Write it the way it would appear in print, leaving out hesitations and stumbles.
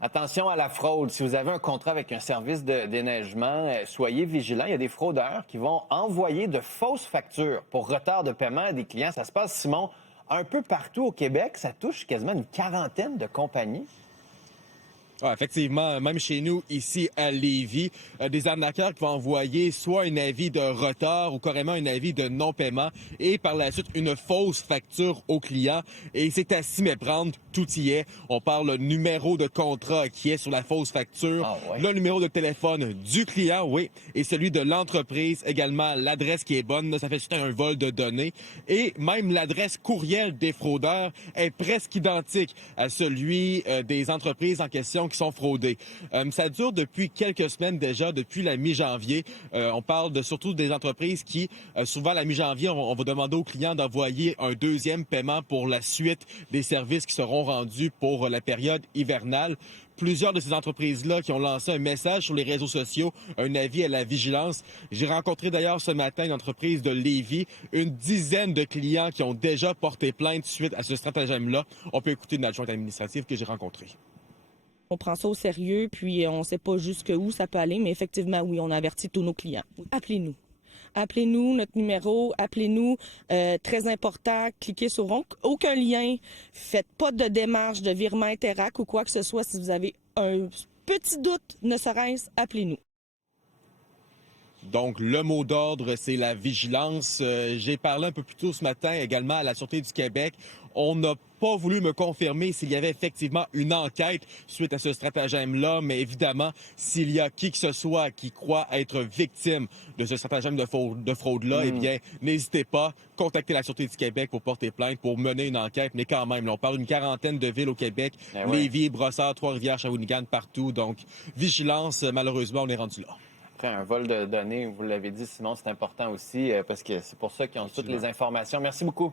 Attention à la fraude. Si vous avez un contrat avec un service de déneigement, soyez vigilants. Il y a des fraudeurs qui vont envoyer de fausses factures pour retard de paiement à des clients. Ça se passe, Simon, un peu partout au Québec. Ça touche quasiment une quarantaine de compagnies. Ah, effectivement, même chez nous, ici à Lévis, des arnaqueurs qui vont envoyer soit un avis de retard ou carrément un avis de non-paiement et par la suite une fausse facture au client. Et c'est à s'y méprendre, tout y est. On parle numéro de contrat qui est sur la fausse facture, le numéro de téléphone du client, oui, et celui de l'entreprise, également l'adresse qui est bonne, ça fait suite à un vol de données. Et même l'adresse courriel des fraudeurs est presque identique à celui des entreprises en question qui sont fraudés. Ça dure depuis quelques semaines déjà, depuis la mi-janvier. On parle surtout des entreprises qui, souvent la mi-janvier, on va demander aux clients d'envoyer un deuxième paiement pour la suite des services qui seront rendus pour la période hivernale. Plusieurs de ces entreprises-là qui ont lancé un message sur les réseaux sociaux, un avis à la vigilance. J'ai rencontré d'ailleurs ce matin une entreprise de Lévis, une dizaine de clients qui ont déjà porté plainte suite à ce stratagème-là. On peut écouter une adjointe administrative que j'ai rencontrée. On prend ça au sérieux, puis on ne sait pas jusqu'où ça peut aller, mais effectivement, oui, on avertit tous nos clients. Appelez-nous. Appelez-nous, notre numéro, appelez-nous. Très important, cliquez sur aucun lien. Faites pas de démarche de virement Interac ou quoi que ce soit. Si vous avez un petit doute, ne serait-ce, appelez-nous. Donc, le mot d'ordre, c'est la vigilance. J'ai parlé un peu plus tôt ce matin également à la Sûreté du Québec. On n'a pas voulu me confirmer s'il y avait effectivement une enquête suite à ce stratagème-là, mais évidemment, s'il y a qui que ce soit qui croit être victime de ce stratagème de fraude-là, eh bien, n'hésitez pas, contactez la Sûreté du Québec pour porter plainte, pour mener une enquête. Mais quand même, là, on parle d'une quarantaine de villes au Québec, Lévis, Brossard, Trois-Rivières, Shawinigan, partout. Donc, vigilance, malheureusement, on est rendu là. Après, un vol de données, vous l'avez dit, Simon, c'est important aussi parce que c'est pour ça qu'ils ont toutes les informations. Merci beaucoup.